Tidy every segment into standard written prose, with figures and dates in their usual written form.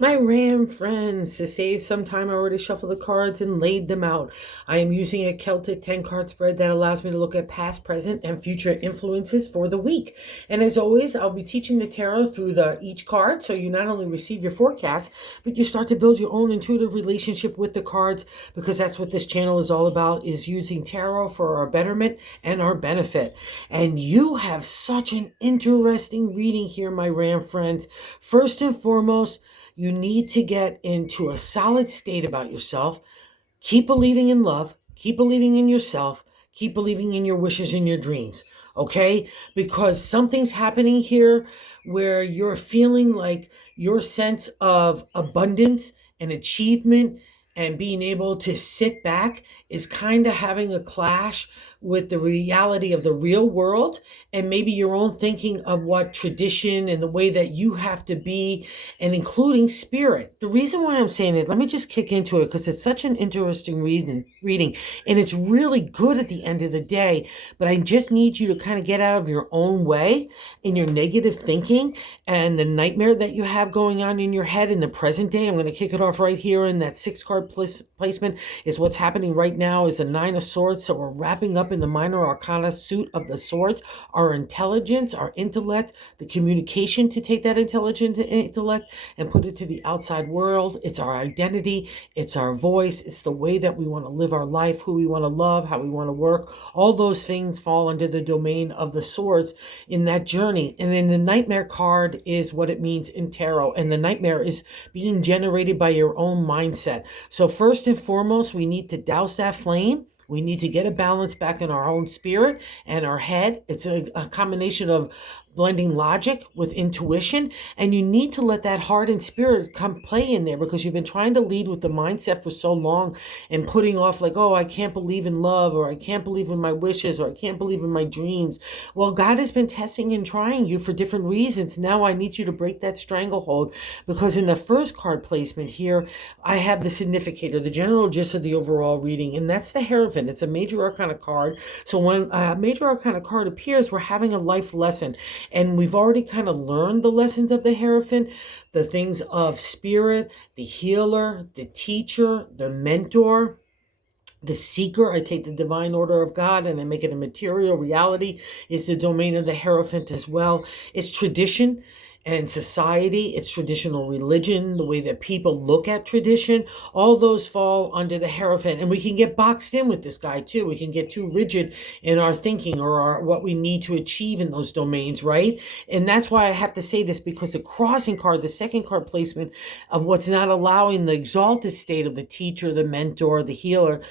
My Ram friends, to save some time, I already shuffled the cards and laid them out. I am using a Celtic 10 card spread that allows me to look at past, present, and future influences for the week. And as always, I'll be teaching the tarot through each card, so you not only receive your forecast, but you start to build your own intuitive relationship with the cards, because that's what this channel is all about, is using tarot for our betterment and our benefit. And you have such an interesting reading here, my Ram friends. First and foremost, you need to get into a solid state about yourself. Keep believing in love. Keep believing in yourself. Keep believing in your wishes and your dreams. Okay? Because something's happening here where you're feeling like your sense of abundance and achievement and being able to sit back is kind of having a clash with the reality of the real world, and maybe your own thinking of what tradition and the way that you have to be, and including spirit. The reason why I'm saying it, let me just kick into it because it's such an interesting reading, and it's really good at the end of the day. But I just need you to kind of get out of your own way in your negative thinking and the nightmare that you have going on in your head in the present day. I'm going to kick it off right here in that 6 card placement. Is what's happening right now is the 9 of Swords. So we're wrapping up in the minor arcana suit of the swords, our intelligence, our intellect, the communication to take that intelligent intellect and put it to the outside world. It's our identity. It's our voice. It's the way that we want to live our life, who we want to love, how we want to work. All those things fall under the domain of the swords in that journey. And then the nightmare card is what it means in tarot. And the nightmare is being generated by your own mindset. So first and foremost, we need to douse that flame. We need to get a balance back in our own spirit and our head. It's a combination of blending logic with intuition, and you need to let that heart and spirit come play in there, because you've been trying to lead with the mindset for so long and putting off like, oh, I can't believe in love, or I can't believe in my wishes, or I can't believe in my dreams. Well, God has been testing and trying you for different reasons. Now I need you to break that stranglehold, because in the first card placement here, I have the significator, the general gist of the overall reading, and that's the Hierophant. It's a major arcana card. So when a major arcana card appears, we're having a life lesson. And we've already kind of learned the lessons of the Hierophant, the things of spirit, the healer, the teacher, the mentor, the seeker. I take the divine order of God and I make it a material reality, is the domain of the Hierophant as well. It's tradition and society, it's traditional religion, the way that people look at tradition. All those fall under the Hierophant. And we can get boxed in with this guy too. We can get too rigid in our thinking or what we need to achieve in those domains, right? And that's why I have to say this, because the crossing card, the second card placement of what's not allowing the exalted state of the teacher, the mentor, the healer,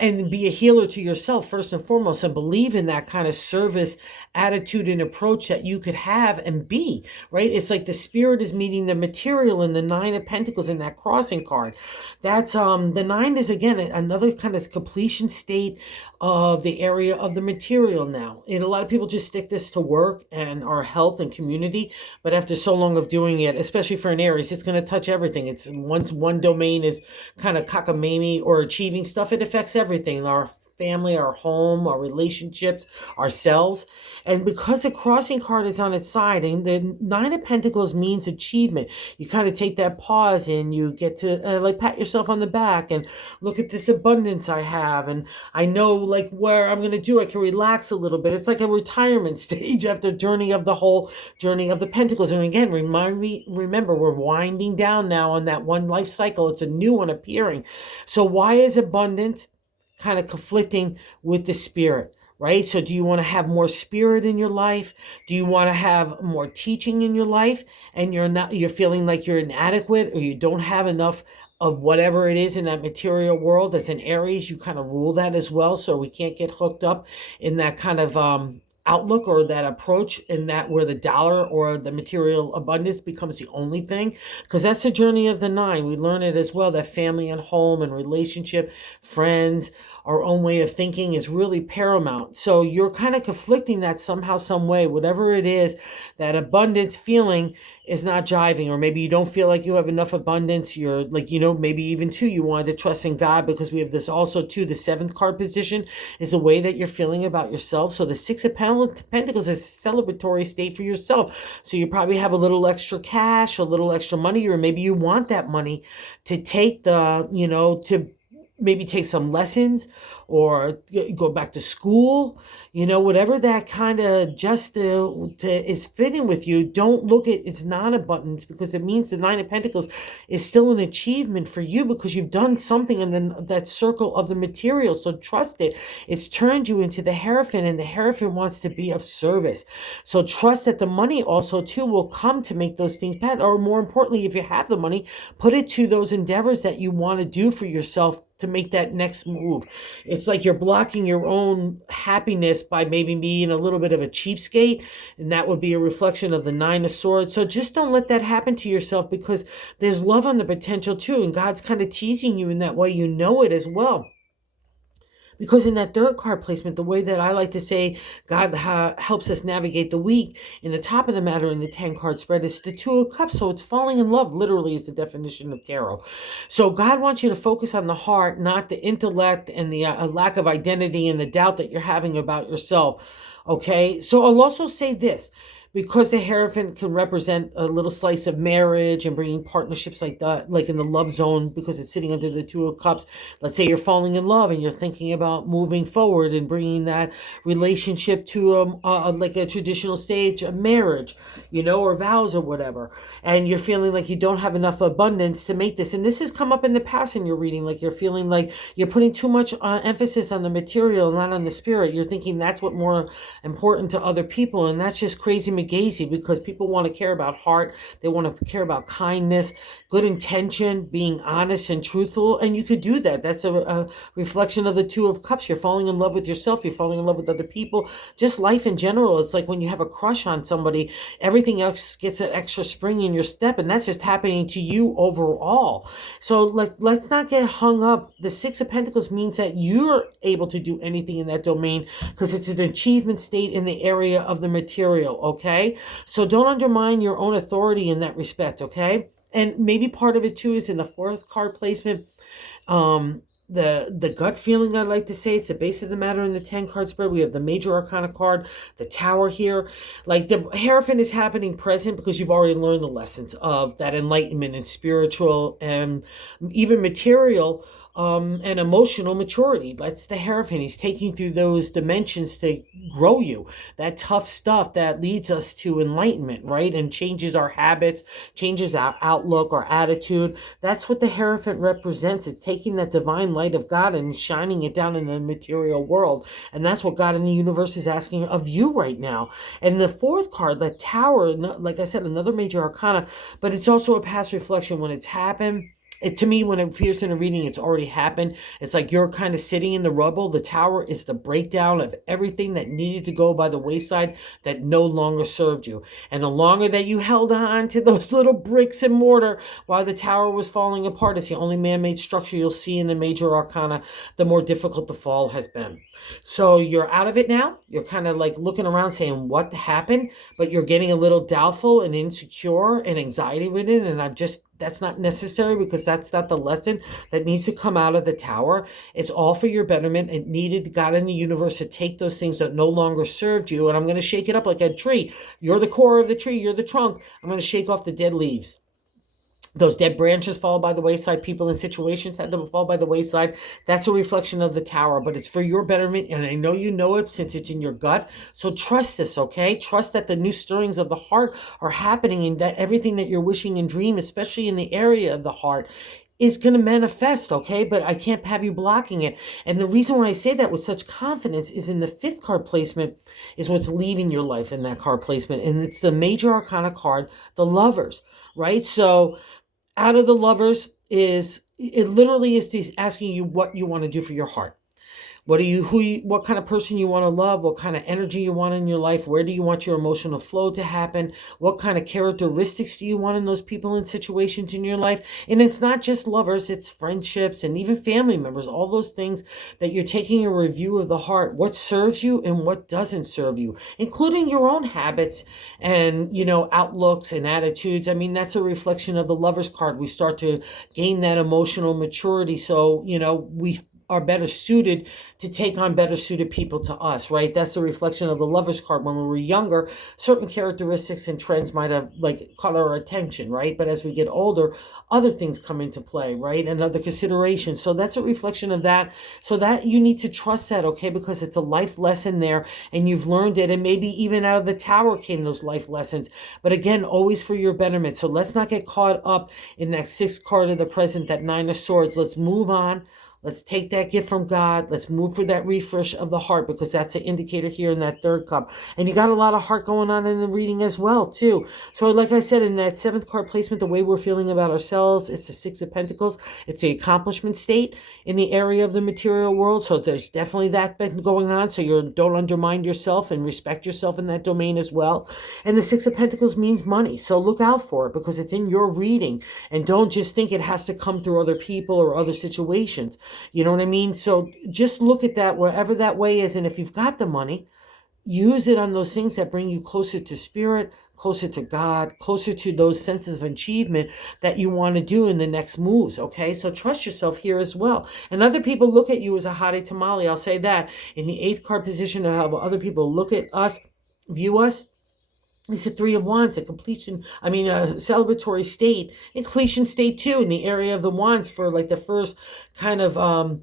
and be a healer to yourself first and foremost, and believe in that kind of service attitude and approach that you could have and be, right? It's like the spirit is meeting the material in the 9 of Pentacles in that crossing card. That's the 9 is again another kind of completion state of the area of the material now. And a lot of people just stick this to work and our health and community, but after so long of doing it, especially for an Aries, it's going to touch everything. It's once one domain is kind of cockamamie or achieving stuff, it affects everything. Our family, our home, our relationships, ourselves. And because the crossing card is on its side, and the 9 of Pentacles means achievement, you kind of take that pause and you get to like pat yourself on the back and look at this abundance I have, and I know like where I'm going to do, I can relax a little bit. It's like a retirement stage after the whole journey of the Pentacles. And again, remember, we're winding down now on that one life cycle. It's a new one appearing. So why is abundance kind of conflicting with the spirit, right? So do you want to have more spirit in your life? Do you want to have more teaching in your life, and you're feeling like you're inadequate, or you don't have enough of whatever it is in that material world? That's an Aries. You kind of rule that as well, so we can't get hooked up in that kind of outlook or that approach, in that where the dollar or the material abundance becomes the only thing, because that's the journey of the 9. We learn it as well, that family and home and relationship, friends, our own way of thinking is really paramount. So you're kind of conflicting that somehow, some way, whatever it is, that abundance feeling is not jiving, or maybe you don't feel like you have enough abundance. You're like, maybe even too, you wanted to trust in God, because we have this also too, the seventh card position is the way that you're feeling about yourself. So the Six of Pentacles is a celebratory state for yourself. So you probably have a little extra cash, a little extra money, or maybe you want that money to take to maybe take some lessons or go back to school, whatever that kind of just is fitting with you. Don't look at it's not abundance, because it means the Nine of Pentacles is still an achievement for you, because you've done something in that circle of the material. So trust it. It's turned you into the Hierophant, and the Hierophant wants to be of service. So trust that the money also too will come to make those things happen. Or more importantly, if you have the money, put it to those endeavors that you want to do for yourself to make that next move. It's like you're blocking your own happiness by maybe being a little bit of a cheapskate, and that would be a reflection of the Nine of Swords. So just don't let that happen to yourself, because there's love on the potential too, and God's kind of teasing you in that way. You know it as well. Because in that third card placement, the way that I like to say God helps us navigate the week, in the top of the matter in the 10 card spread is the Two of Cups. So it's falling in love, literally, is the definition of tarot. So God wants you to focus on the heart, not the intellect and the lack of identity and the doubt that you're having about yourself. Okay, so I'll also say this, because the Hierophant can represent a little slice of marriage and bringing partnerships like that, like in the love zone, because it's sitting under the Two of Cups. Let's say you're falling in love and you're thinking about moving forward and bringing that relationship to like a traditional stage of marriage, or vows or whatever. And you're feeling like you don't have enough abundance to make this. And this has come up in the past in your reading, like you're feeling like you're putting too much emphasis on the material, not on the spirit. You're thinking that's what more important to other people. And that's just crazy gazy, because people want to care about heart. They want to care about kindness, good intention, being honest and truthful. And you could do that. That's a reflection of the Two of Cups. You're falling in love with yourself. You're falling in love with other people. Just life in general. It's like when you have a crush on somebody, everything else gets an extra spring in your step. And that's just happening to you overall. So let's not get hung up. The Six of Pentacles means that you're able to do anything in that domain, because it's an achievement state in the area of the material. Okay. So don't undermine your own authority in that respect, okay? And maybe part of it too is in the fourth card placement. The gut feeling, I like to say, it's the base of the matter in the 10 card spread. We have the Major Arcana card, the Tower here. Like the Hierophant is happening present, because you've already learned the lessons of that enlightenment and spiritual and even material and emotional maturity. That's the Hierophant. He's taking through those dimensions to grow you. That tough stuff that leads us to enlightenment, right? And changes our habits, changes our outlook, our attitude. That's what the Hierophant represents. It's taking that divine light of God and shining it down in the material world. And that's what God in the universe is asking of you right now. And the fourth card, the Tower, like I said, another Major Arcana, but it's also a past reflection. When it's happened, to me, when it appears in a reading, it's already happened. It's like you're kind of sitting in the rubble. The Tower is the breakdown of everything that needed to go by the wayside that no longer served you. And the longer that you held on to those little bricks and mortar while the Tower was falling apart, it's the only man-made structure you'll see in the Major Arcana, the more difficult the fall has been. So you're out of it now. You're kind of like looking around saying, what happened? But you're getting a little doubtful and insecure and anxiety ridden. And that's not necessary, because that's not the lesson that needs to come out of the Tower. It's all for your betterment. It needed God in the universe to take those things that no longer served you. And I'm going to shake it up like a tree. You're the core of the tree. You're the trunk. I'm going to shake off the dead leaves. Those dead branches fall by the wayside. People in situations had them fall by the wayside. That's a reflection of the Tower, but it's for your betterment. And I know you know it, since it's in your gut. So trust this, okay? Trust that the new stirrings of the heart are happening, and that everything that you're wishing and dream, especially in the area of the heart, is going to manifest, okay? But I can't have you blocking it. And the reason why I say that with such confidence is in the fifth card placement is what's leaving your life in that card placement. And it's the Major Arcana card, the Lovers, right? So out of the Lovers it literally is asking you what you want to do for your heart. What kind of person you want to love, what kind of energy you want in your life, where do you want your emotional flow to happen, what kind of characteristics do you want in those people and situations in your life. And it's not just lovers, it's friendships and even family members, all those things that you're taking a review of the heart, what serves you and what doesn't serve you, including your own habits and, outlooks and attitudes. I mean, that's a reflection of the Lover's card. We start to gain that emotional maturity. So, we are better suited to take on better suited people to us, right? That's a reflection of the Lover's card. When we were younger, certain characteristics and trends might have caught our attention, right? But as we get older, other things come into play, right? And other considerations. So that's a reflection of that. So that you need to trust that, okay? Because it's a life lesson there and you've learned it. And maybe even out of the tower came those life lessons. But again, always for your betterment. So let's not get caught up in that sixth card of the present, that Nine of Swords. Let's move on. Let's take that gift from God. Let's move for that refresh of the heart, because that's an indicator here in that third cup. And you got a lot of heart going on in the reading as well, too. So like I said, in that seventh card placement, the way we're feeling about ourselves, it's the Six of Pentacles. It's the accomplishment state in the area of the material world. So there's definitely that been going on. So you don't undermine yourself and respect yourself in that domain as well. And the Six of Pentacles means money. So look out for it, because it's in your reading. And don't just think it has to come through other people or other situations. You know what I mean? So just look at that wherever that way is. And if you've got the money, use it on those things that bring you closer to spirit, closer to God, closer to those senses of achievement that you want to do in the next moves. Okay. So trust yourself here as well. And other people look at you as a hottie tamale. I'll say that in the eighth card position, to have other people look at us, view us. It's a Three of Wands, a celebratory state, and completion state too, in the area of the Wands, for like the first kind of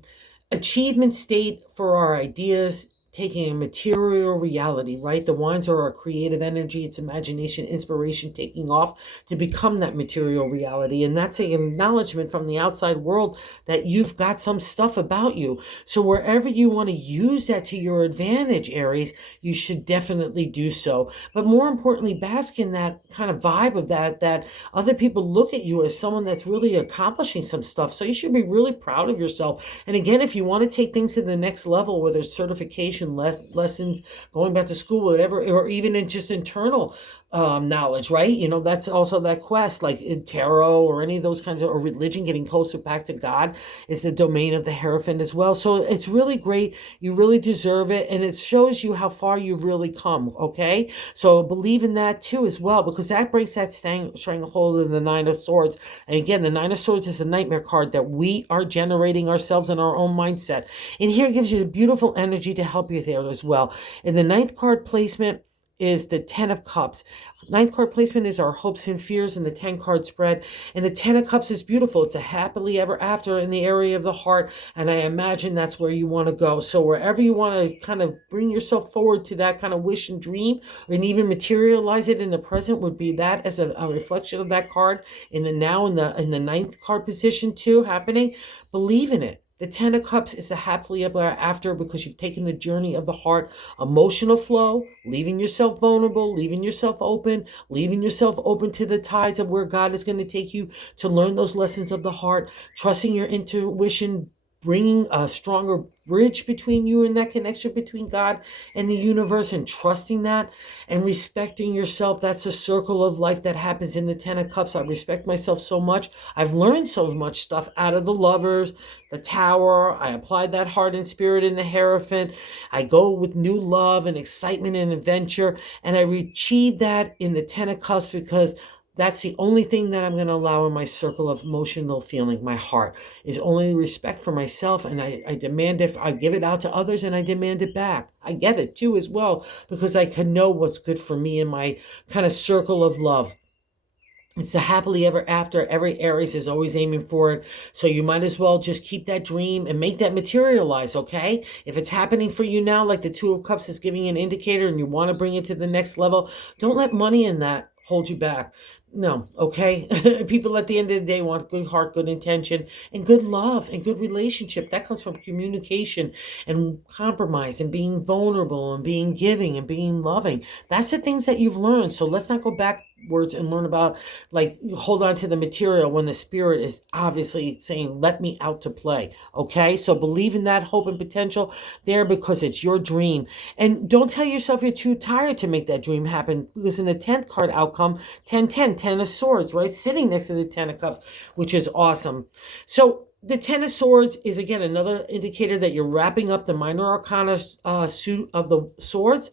achievement state for our ideas, taking a material reality, right? The Wands are our creative energy, it's imagination, inspiration taking off to become that material reality. And that's an acknowledgement from the outside world that you've got some stuff about you. So wherever you want to use that to your advantage, Aries, you should definitely do so. But more importantly, bask in that kind of vibe of that other people look at you as someone that's really accomplishing some stuff. So you should be really proud of yourself. And again, if you want to take things to the next level, whether it's certification, lessons, going back to school, whatever, or even in just internal knowledge, right? That's also that quest, like in tarot or any of those kinds of, or religion, getting closer back to God is the domain of the Hierophant as well. So it's really great. You really deserve it. And it shows you how far you've really come. Okay. So believe in that too as well, because that breaks that stranglehold of the Nine of Swords. And again, the Nine of Swords is a nightmare card that we are generating ourselves in our own mindset. And here gives you the beautiful energy to help you there as well. And the ninth card placement is the Ten of Cups. Ninth card placement is our hopes and fears in the 10 card spread. And the 10 of Cups is beautiful. It's a happily ever after in the area of the heart. And I imagine that's where you want to go. So wherever you want to kind of bring yourself forward to that kind of wish and dream, and even materialize it in the present, would be that as a reflection of that card in the now, in the ninth card position too happening. Believe in it. The Ten of Cups is the happily ever after, because you've taken the journey of the heart, emotional flow, leaving yourself vulnerable, leaving yourself open to the tides of where God is going to take you to learn those lessons of the heart, trusting your intuition, bringing a stronger bridge between you and that connection between God and the universe, and trusting that and respecting yourself. That's a circle of life that happens in the Ten of Cups. I respect myself so much. I've learned so much stuff out of the Lovers, the Tower. I applied that heart and spirit in the Hierophant. I go with new love and excitement and adventure, and I achieve that in the Ten of Cups, because that's the only thing that I'm going to allow in my circle of emotional feeling. My heart is only respect for myself, and I demand it. I give it out to others, and I demand it back. I get it too as well, because I can know what's good for me in my kind of circle of love. It's the happily ever after. Every Aries is always aiming for it. So you might as well just keep that dream and make that materialize, okay? If it's happening for you now, like the Two of Cups is giving an indicator, and you want to bring it to the next level, don't let money in that hold you back. No, okay? People at the end of the day want good heart, good intention, and good love and good relationship. That comes from communication and compromise and being vulnerable and being giving and being loving. That's the things that you've learned. So let's not go back words and learn about, like, hold on to the material when the spirit is obviously saying, let me out to play. Okay, so believe in that hope and potential there, because it's your dream. And don't tell yourself you're too tired to make that dream happen, because in the 10th card outcome, 10 of swords, right, sitting next to the 10 of cups, which is awesome. So the 10 of swords is, again, another indicator that you're wrapping up the minor arcana suit of the swords.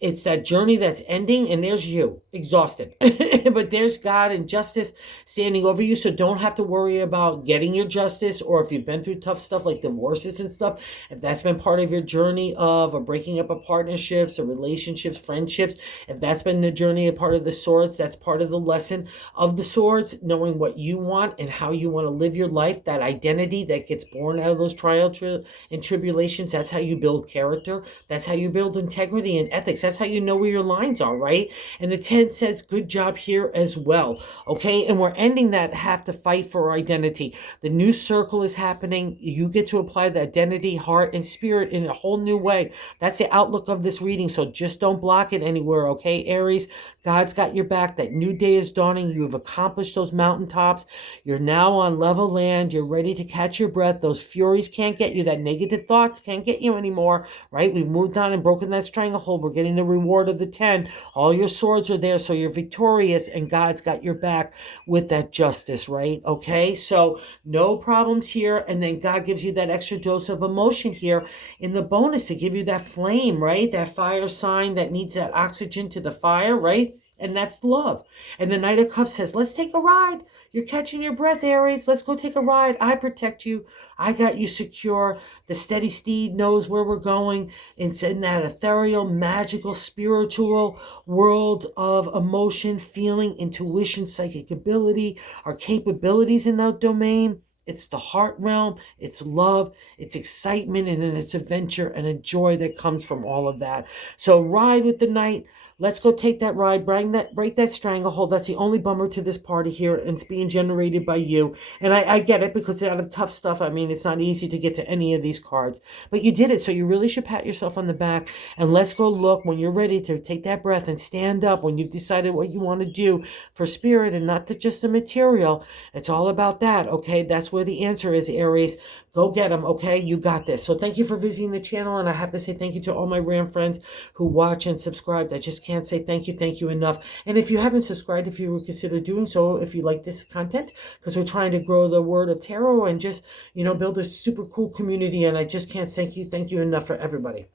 It's that journey that's ending, and there's you, exhausted. But there's God and justice standing over you, so don't have to worry about getting your justice, or if you've been through tough stuff like divorces and stuff, if that's been part of your journey of, or breaking up of partnerships or relationships, friendships, if that's been the journey, a part of the swords, that's part of the lesson of the swords, knowing what you want and how you want to live your life, that identity that gets born out of those trials and tribulations. That's how you build character. That's how you build integrity and ethics. That's how you know where your lines are, right? And the 10 says, good job here as well. Okay, and we're ending that have to fight for identity. The new circle is happening. You get to apply the identity, heart, and spirit in a whole new way. That's the outlook of this reading, so just don't block it anywhere, okay, Aries? God's got your back. That new day is dawning. You've accomplished those mountaintops. You're now on level land. You're ready to catch your breath. Those furies can't get you. That negative thoughts can't get you anymore, right? We've moved on and broken that stranglehold. We're getting the reward of the 10. All your swords are there, so you're victorious, and God's got your back with that justice, right? Okay, so no problems here. And then God gives you that extra dose of emotion here in the bonus to give you that flame, right? That fire sign that needs that oxygen to the fire, right? And that's love. And the Knight of Cups says, let's take a ride. You're catching your breath, Aries. Let's go take a ride. I protect you. I got you secure. The steady steed knows where we're going. It's in that ethereal, magical, spiritual world of emotion, feeling, intuition, psychic ability, our capabilities in that domain. It's the heart realm, it's love, it's excitement, and then it's adventure and a joy that comes from all of that. So ride with the Knight. Let's go take that ride, break that stranglehold. That's the only bummer to this party here, and it's being generated by you. And I get it, because out of tough stuff, I mean, it's not easy to get to any of these cards. But you did it, so you really should pat yourself on the back. And let's go look when you're ready to take that breath and stand up, when you've decided what you want to do for spirit and not just the material. It's all about that, okay? That's where the answer is, Aries. Go get them, okay? You got this. So thank you for visiting the channel, and I have to say thank you to all my Ram friends who watch and subscribe. I just can't say thank you enough. And if you haven't subscribed, if you would consider doing so, if you like this content, because we're trying to grow the word of tarot and just, build a super cool community, and I just can't thank you enough for everybody.